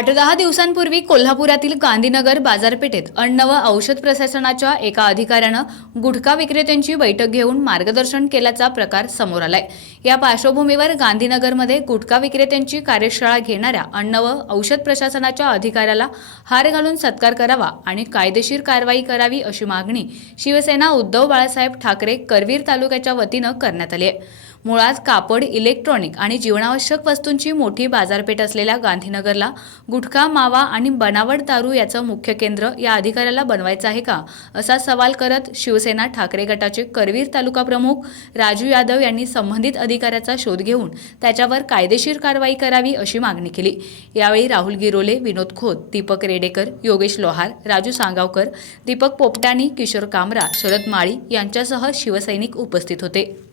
8-10 दिवसांपूर्वी कोल्हापुरातील गांधीनगर बाजारपेठेत अन्न व औषध प्रशासनाच्या एका अधिकाऱ्यानं गुटखा विक्रेत्यांची बैठक घेऊन मार्गदर्शन केल्याचा प्रकार समोर आलाय। या पार्श्वभूमीवर गांधीनगरमध्ये गुटखा विक्रेत्यांची कार्यशाळा घेणाऱ्या अन्न व औषध प्रशासनाच्या अधिकाऱ्याला हार घालून सत्कार करावा आणि कायदेशीर कारवाई करावी अशी मागणी शिवसेना उद्धव बाळासाहेब ठाकरे करवीर तालुक्याच्या वतीनं करण्यात आली आहे। मुळात कापड, इलेक्ट्रॉनिक आणि जीवनावश्यक वस्तूंची मोठी बाजारपेठ असलेल्या गांधीनगरला गुटखा, मावा आणि बनावट दारू याचं मुख्य केंद्र या अधिकाऱ्याला बनवायचं आहे का, असा सवाल करत शिवसेना ठाकरे गटाचे करवीर तालुका प्रमुख राजू यादव यांनी संबंधित अधिकाऱ्याचा शोध घेऊन त्याच्यावर कायदेशीर कारवाई करावी अशी मागणी केली। यावेळी राहुल गिरोले, विनोद खोत, दीपक रेडेकर, योगेश लोहार, राजू सांगावकर, दीपक पोपटानी, किशोर कामरा, शरद माळी यांच्यासह शिवसैनिक उपस्थित होते।